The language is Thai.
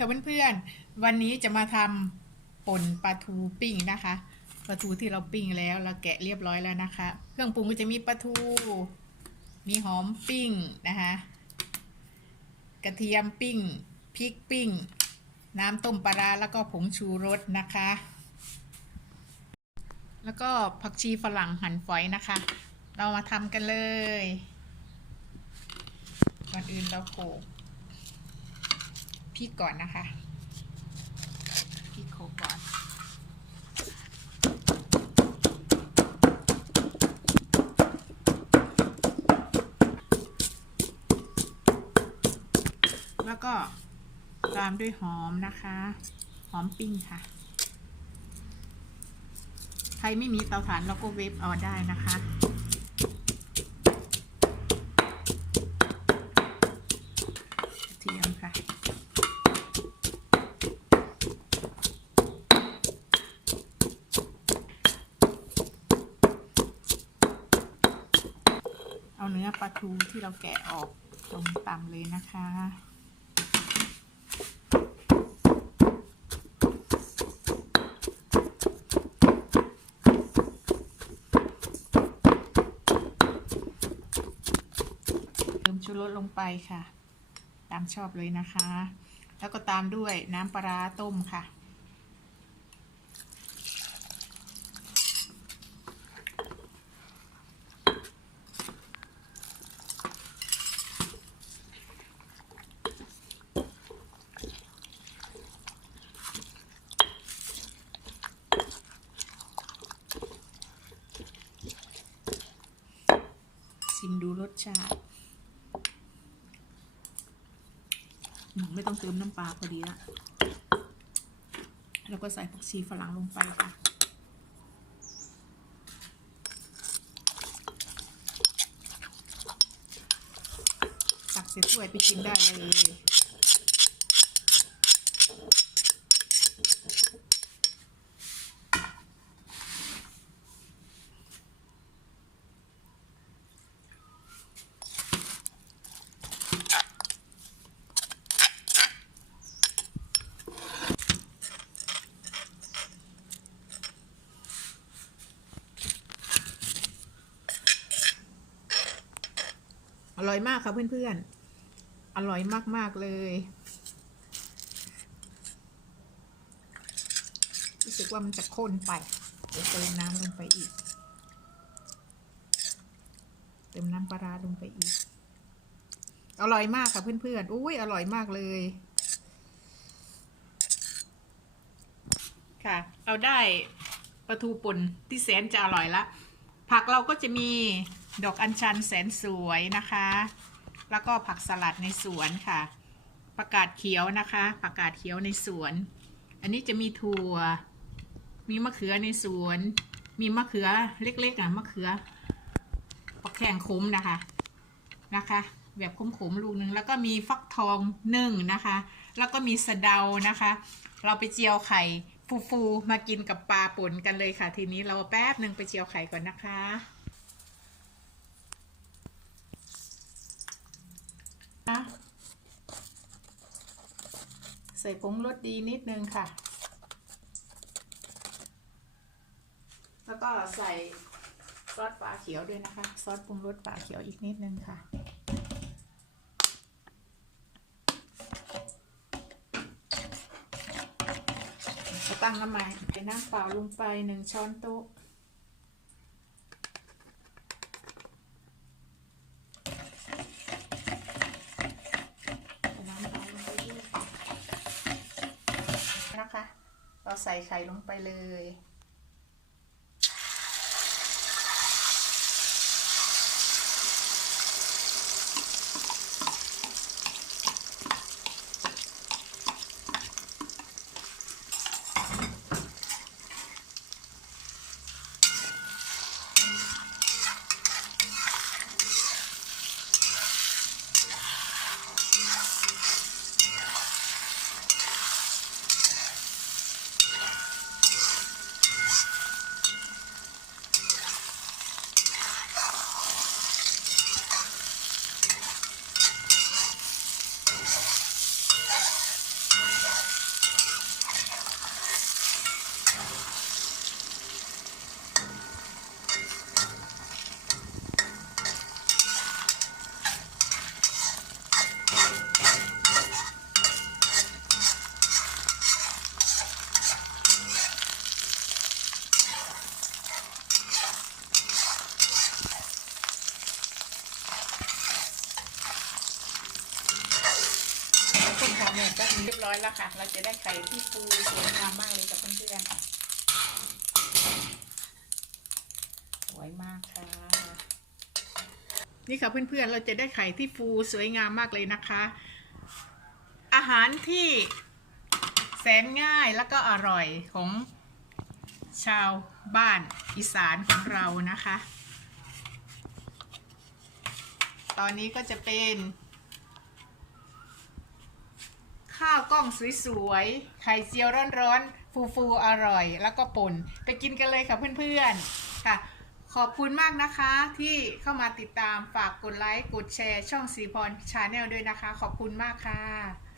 ค่ะเพื่อนๆ วันนี้จะมาทำป่นปลาทูปิ้งนะคะ ปลาทูที่เราปิ้งแล้วเราแกะเรียบร้อยแล้วนะคะ เครื่องปรุงก็จะมีปลาทู มีหอมปิ้งนะคะ กระเทียมปิ้ง พริกปิ้ง น้ำต้มปลาร้าแล้วก็ผงชูรสนะคะ แล้วก็ผักชีฝรั่งหั่นฝอยนะคะ เรามาทำกันเลย ก่อนอื่นเราโขลก ริกก่อนนะคะพริกโขลกก่อน แล้วก็ตามด้วยหอมนะคะ หอมปิ้งค่ะ ใครไม่มีเตาถ่านเราก็เวฟเอาได้นะคะกระเทียมค่ะ เอา เนื้อปลาทูที่เราแกะออกลงตำเลยนะคะเติมชูรสลงไปค่ะ ตามชอบเลยนะคะ แล้วก็ตามด้วยน้ำปลาต้มค่ะ ชิมดูร สชาติ ไม่ต้องเติมน้ำปลาพอดีละแล้วก็ใส่ผักชีฝรั่งลงไปค่ะตักเสร็จถ้วยไปกินได้เลย อร่อยมากค่ะเพื่อนๆ อร่อยมากๆเลย รู้สึกว่ามันจะข้นไป เดี๋ยวเติมน้ำลงไปอีก เติมน้ำปลาราลงไปอีก อร่อยมากค่ะเพื่อนๆ อุ้ยอร่อยมากเลย ค่ะเราได้ปลาทูป่นที่แสนจะอร่อยละ ผักเราก็จะมี ดอกอัญชันแสนสวยนะคะ แล้วก็ผักสลัดในสวนค่ะผักกาดเขียวนะคะผักกาดเขียวในสวน อันนี้จะมีถั่ว มีมะเขือในสวน มีมะเขือเล็กๆอะมะเขือปักแข่งขมนะคะนะคะ แบบขมๆลูกหนึ่งแล้วก็มีฟักทองหนึ่งนะคะ แล้วก็มีสะเดานะคะ เราไปเจียวไข่ฟูๆมากินกับปลาป่นกันเลยค่ะ ทีนี้เราแป๊บหนึ่งไปเจียวไข่ก่อนนะคะ ใส่ผงรสดีนิดนึงค่ะ แล้วก็ใส่ซอสปลาเขียวด้วยนะคะ ซอสปรุงรสปลาเขียวอีกนิดนึงค่ะตั้งน้ำมันไปน้ำเปล่าลงไปหนึ่งช้อนโต๊ะ น้ำเปล่าลงไปด้วยนะคะ เราใส่ไข่ลงไปเลย เรียบร้อยแล้วค่ะ เราจะได้ไข่ที่ฟูสวยงามมากเลยกับเพื่อนๆสวยมากค่ะ นี่ค่ะเพื่อนๆ เราจะได้ไข่ที่ฟูสวยงามมากเลยนะคะ อาหารที่แสนง่ายแล้วก็อร่อยของชาวบ้านอีสานของเรานะคะ ตอนนี้ก็จะเป็น ข้าวกล้องสวยๆ ไข่เจียวร้อนๆ ฟูๆ อร่อย แล้วก็ป่น ไปกินกันเลยค่ะเพื่อนๆ ค่ะ ขอบคุณมากนะคะที่เข้ามาติดตามฝากกดไลค์ กดแชร์ช่องสีพรชาแนลด้วยนะคะ ขอบคุณมากค่ะ